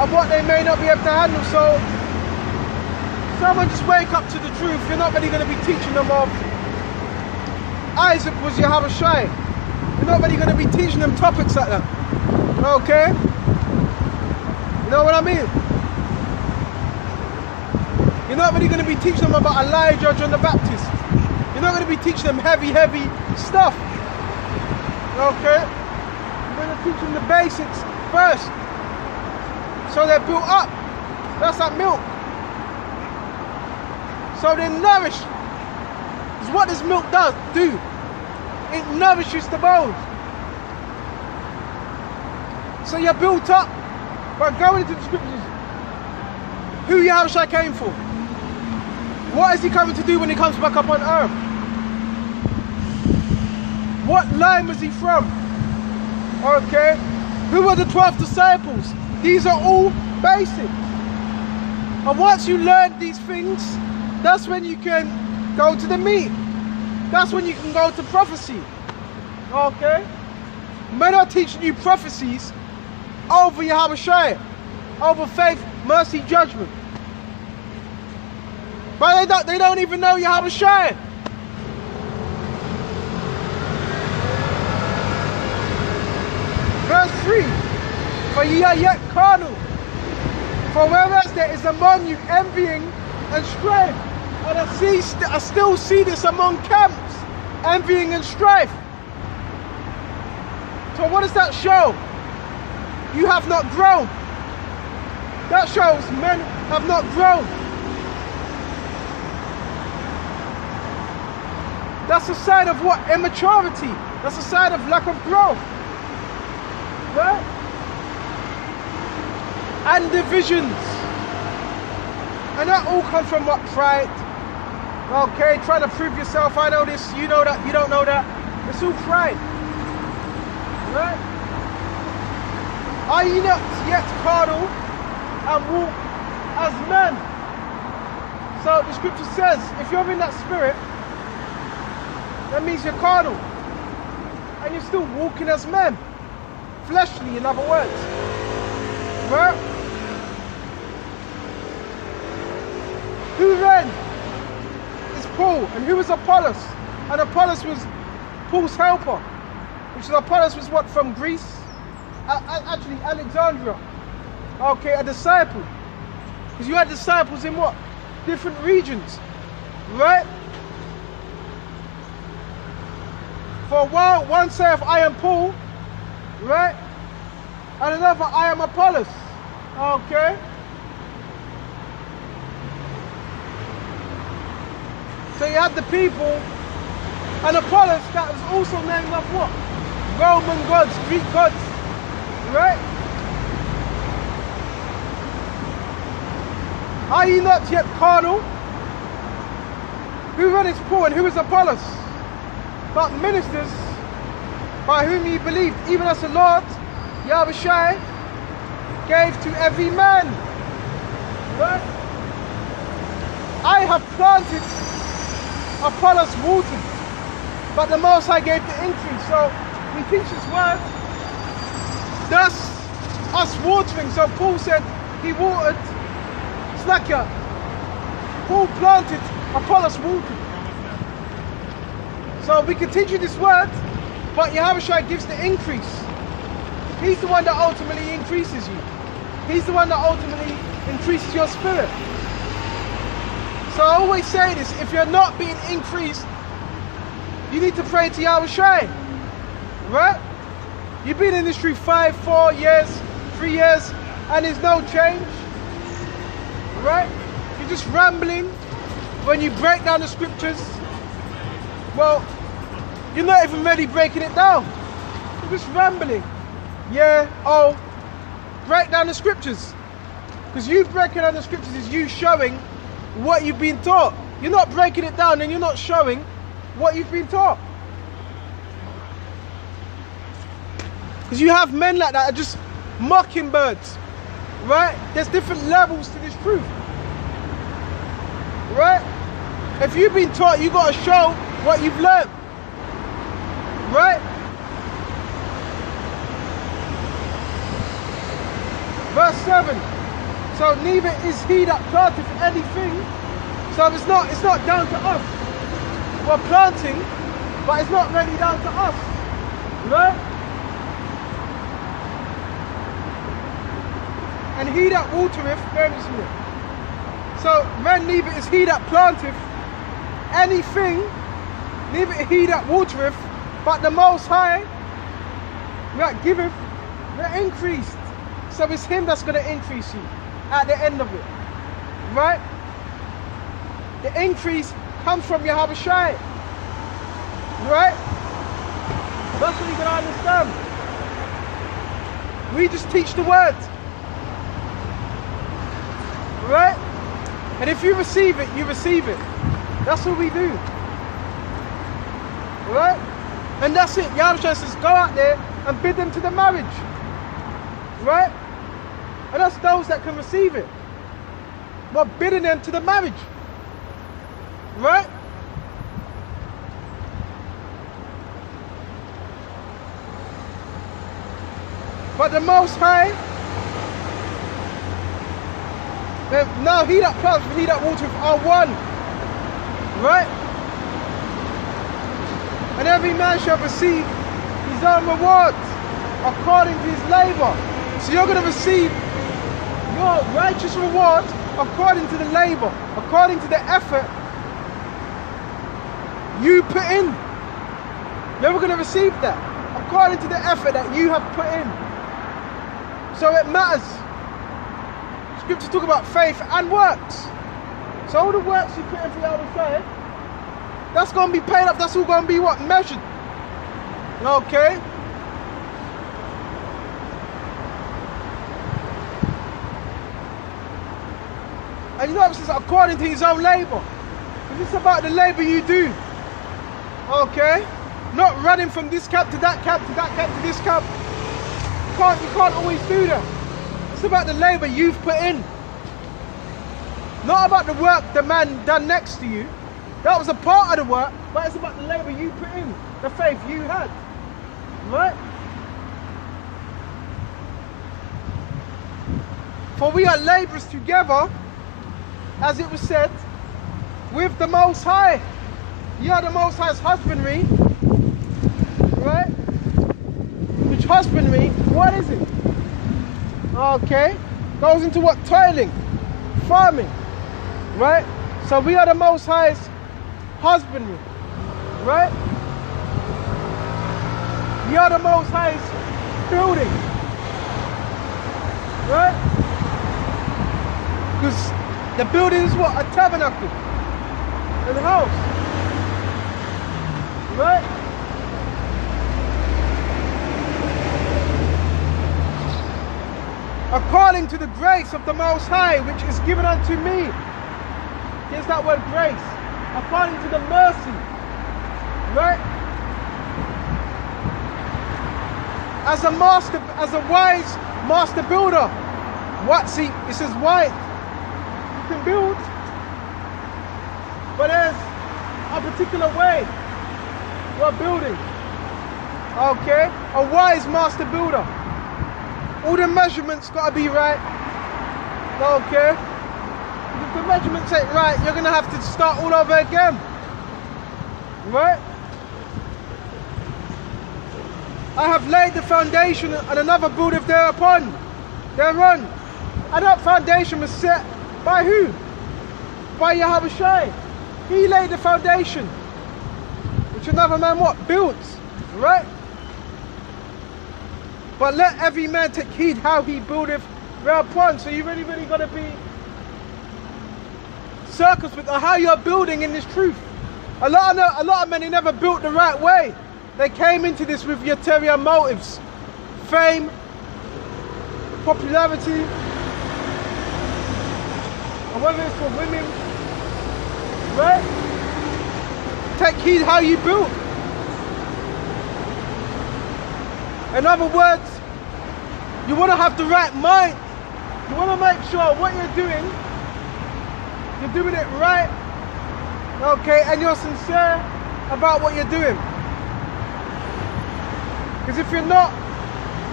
of what they may not be able to handle. So someone just wake up to the truth. You're not really going to be teaching them of Isaac was Yahweh Shai. You're not really going to be teaching them topics like that. Okay? You know what I mean? You're not really going to be teaching them about Elijah, John the Baptist. You're not going to be teaching them heavy stuff. Okay? You're going to teach them the basics first. So they're built up. That's like milk. So they're nourished. Because what does milk do? It nourishes the bones. So you're built up by going into the scriptures. Who Yahushua came for? What is he coming to do when he comes back up on earth? What line was he from? Okay. Who were the 12 disciples? These are all basics. And once you learn these things, that's when you can go to the meat. That's when you can go to prophecy. Okay? Men are teaching you prophecies over Yahweh Shai, over faith, mercy, judgment. But they don't even know Yahweh Shai. Verse 3. For ye are yet carnal. For whereas there is among you envying and strife. And I still see this among camps. Envying and strife. So what does that show? You have not grown. That shows men have not grown. That's a sign of what? Immaturity. That's a sign of lack of growth. Right? And divisions. And that all comes from what? Pride. Okay, trying to prove yourself. I know this, you know that, you don't know that. It's all pride. Right? Are ye not yet carnal and walk as men? So the scripture says, if you're in that spirit, that means you're carnal. And you're still walking as men. Fleshly, in other words. Right? Who then is Paul? And who is Apollos? And Apollos was Paul's helper. Which is Apollos was what? From Greece? Actually, Alexandria. Okay, a disciple. Because you had disciples in what? Different regions. Right? For a while, one saith, I am Paul. Right? And another, I am Apollos. Okay? So you had the people, and Apollos that was also named of what? Roman gods, Greek gods. Right? Are ye not yet carnal? Who then is Paul and who is Apollos? But ministers by whom ye believed, even as the Lord, Yahweh Shai, gave to every man. Right? I have planted, Apollos watered, but the Most High gave the increase. So we teach His word, thus us watering. So Paul said he watered, it's like Paul planted, Apollos watered. So we can teach you this word, but Yahweh Shai gives the increase. He's the one that ultimately increases you. He's the one that ultimately increases your spirit. So I always say this, if you're not being increased, you need to pray to Yahweh Shai. Right? You've been in this tree 5, 4 years, 3 years, and there's no change. Right? You're just rambling. When you break down the scriptures, well, you're not even really breaking it down. You're just rambling. Yeah, oh, break down the scriptures. Because you breaking down the scriptures is you showing what you've been taught. You're not breaking it down and you're not showing what you've been taught. Because you have men like that are just mockingbirds. Right? There's different levels to this truth. Right? If you've been taught, you've got to show what you've learned. Right? Verse 7. So neither is he that planteth anything. So it's not down to us. We're planting, but it's not really down to us. Right? And he that watereth, bear with me. So then neither is he that planteth anything, neither is he that watereth, but the Most High that giveth the increase. So it's him that's going to increase you at the end of it. Right? The increase comes from Yahweh Shai. Right? That's what you can understand. We just teach the word. Right? And if you receive it, you receive it. That's what we do. Right? And that's it. Yahweh Shai says, go out there and bid them to the marriage. Right? And that's those that can receive it. We're bidding them to the marriage. Right? But the Most High, now he that plants and he that watereth are one. Right? And every man shall receive his own reward according to his labor. So you're going to receive your righteous reward according to the labor, according to the effort you put in. You're going to receive that according to the effort that you have put in. So it matters. Scriptures talk about faith and works. So all the works you put in for Yahweh Shai, that's going to be paid up. That's all going to be what? Measured. Okay? And you know what it says? According to his own labor. It's about the labor you do. Okay? Not running from this camp to that camp to that camp to this camp. You can't always do that. It's about the labor you've put in. Not about the work the man done next to you. That was a part of the work, but it's about the labor you put in, the faith you had. Right? For we are laborers together, as it was said, with the Most High. You are the Most High's husbandry. Right? Which husbandry, what is it? Okay. Goes into what? Toiling. Farming. Right? So we are the Most High's husbandry. Right? We are the Most High's building. Right? Because the building is what? A tabernacle. And a house. Right? According to the grace of the Most High, which is given unto me. Here's that word grace. According to the mercy. Right? As a master, as a wise master builder. What? See, it says wise. You can build, but there's a particular way we're building. Okay? A wise master builder. All the measurements got to be right. Okay? If the measurements ain't right, you're going to have to start all over again. Right? I have laid the foundation and another buildeth thereon. And that foundation was set by who? By Yahweh Shai. He laid the foundation, which another man what? Built. Right? But let every man take heed how he buildeth thereupon. So you really got to be circumspect on how you're building in this truth. A lot of men, they never built the right way. They came into this with ulterior motives. Fame, popularity, or whether it's for women. Right? Take heed how you build. In other words, you want to have the right mind. You want to make sure what you're doing it right, okay, and you're sincere about what you're doing. Because if you're not,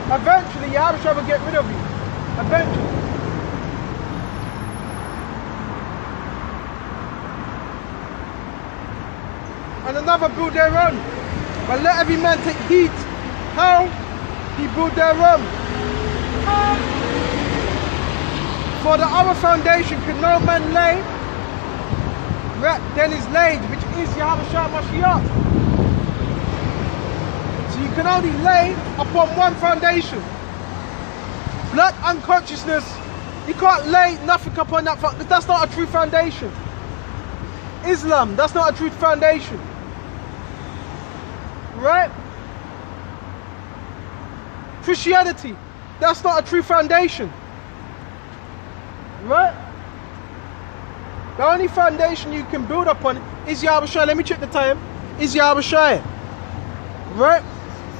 eventually Yahweh will get rid of you. Eventually. and another build their own. But let every man take heed how he built their own. For the other foundation can no man lay, then is laid, which is Yahushua Mashiach. So you can only lay upon one foundation. Blood unconsciousness, you can't lay nothing upon that, that's not a true foundation. Islam, that's not a true foundation. Right? Christianity, that's not a true foundation. Right? The only foundation you can build upon is Yahushua. Let me check the time. Is Yahushua. Right?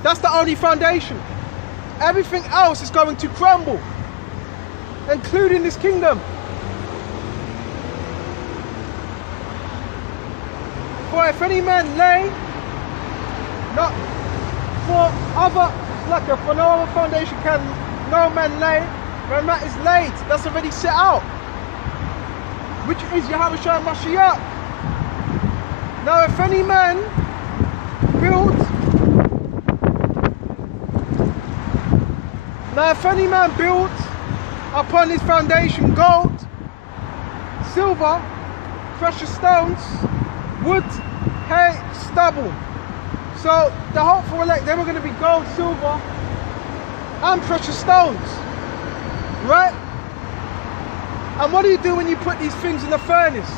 That's the only foundation. Everything else is going to crumble, including this kingdom. For if any man lay, not for other, like for no other foundation can no man lay, when that is laid, that's already set out, which is Yahushua Mashiach. Now if any man builds upon his foundation gold, silver, precious stones, wood, hay, stubble. So the hopeful elect, they were going to be gold, silver, and precious stones. Right? And what do you do when you put these things in the furnace?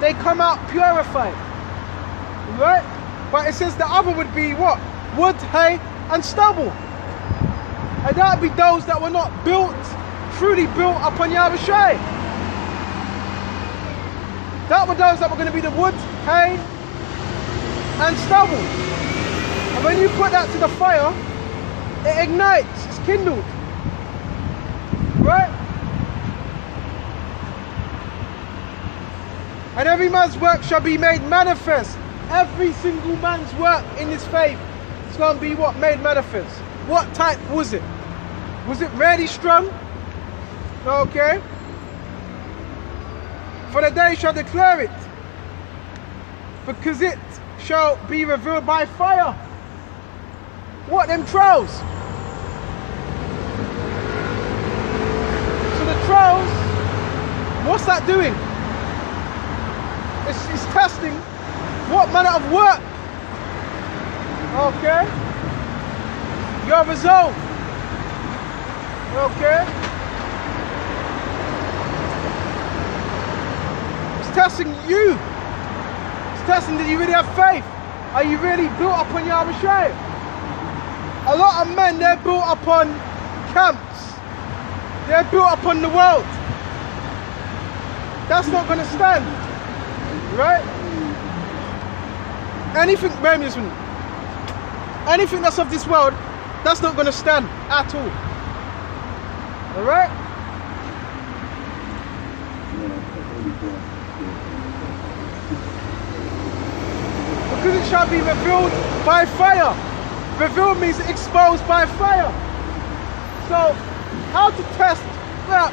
They come out purified. Right? But it says the other would be what? Wood, hay, and stubble. And that would be those that were not built, truly built upon Yahushua. That were those that were going to be the wood, hay, and stubble. And when you put that to the fire, it ignites, it's kindled. Right? And every man's work shall be made manifest. Every single man's work in this faith is going to be what? Made manifest. What type was it? Was it really strong? Okay. For the day shall declare it, because it shall be revealed by fire. What, them trials? So the trials, what's that doing? It's testing what manner of work. Okay. Your resolve. Okay. It's testing you. It's testing that you really have faith. Are you really built upon Yahushua? A lot of men, they're built upon camps. They're built upon the world. That's not going to stand. Right? Anything that's of this world, that's not going to stand at all. Alright? Because it shall be revealed by fire. Revealed means exposed by fire. So, how to test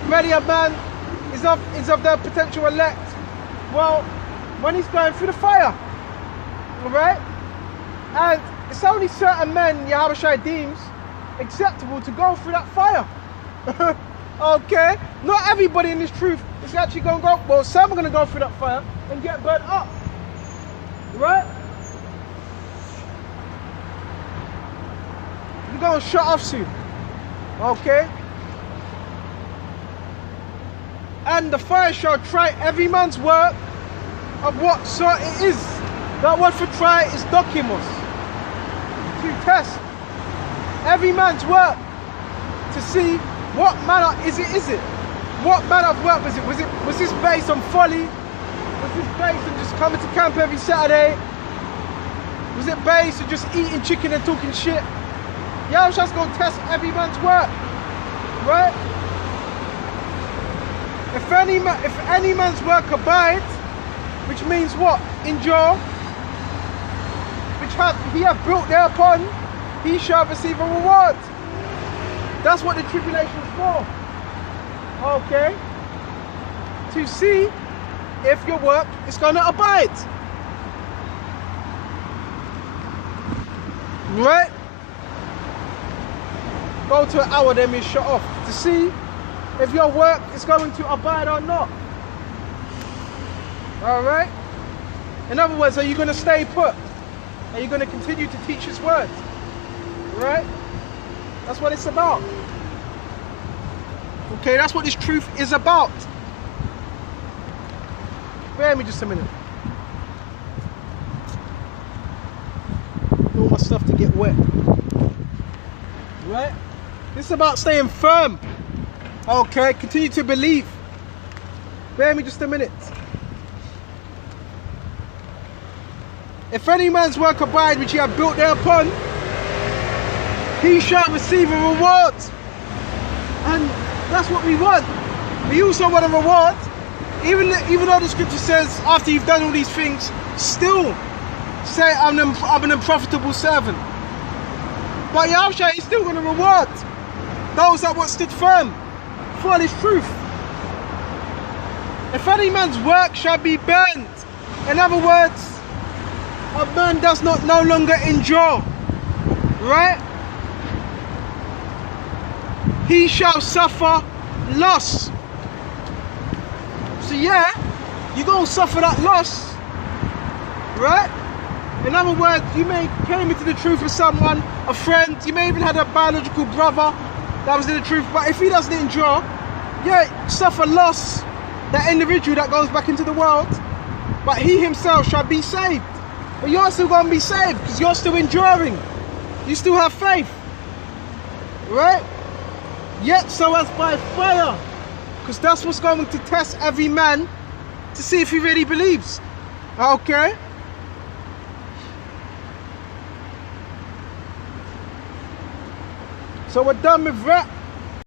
whether a man is of the potential elect? Well, when he's going through the fire. Alright? And it's only certain men Yahushua deems acceptable to go through that fire. Okay? Not everybody in this truth is actually going to go, well, some are going to go through that fire and get burnt up. Right? You're going to shut off soon. Okay? And the fire shall try every man's work of what sort it is. That word for try is dokimos. To test every man's work to see what manner is it? What manner of work was it? Was this based on folly? Was this based on just coming to camp every Saturday? Was it based on just eating chicken and talking shit? Yahushua's going to test every man's work. Right? If any man's work abides, which means what? Endure, which he hath built thereupon, he shall receive a reward. That's what the tribulation is for. Okay? To see if your work is going to abide. Right? Go to an hour, then you shut off to see if your work is going to abide or not. Alright? In other words, are you going to stay put? Are you going to continue to teach His word? Right? That's what it's about. Okay, that's what this truth is about. Bear me just a minute. All my stuff to get wet. Right? This is about staying firm. Okay, continue to believe. Bear me just a minute. If any man's work abide which he hath built thereupon, he shall receive a reward. And that's what we want. We also want a reward. Even though the scripture says after you've done all these things, still say I'm an unprofitable servant. But Yahushua is still going to reward those that were stood firm for this truth. If any man's work shall be burnt, in other words, a man does not no longer endure, right? He shall suffer loss. So yeah, you're going to suffer that loss, right? In other words, you may came into the truth with someone, a friend, you may even had a biological brother that was in the truth, but if he doesn't endure, yeah, suffer loss, that individual that goes back into the world, but he himself shall be saved. But you're still going to be saved because you're still enduring. You still have faith, right? Yet so as by fire, because that's what's going to test every man to see if he really believes. Okay? So we're done with that.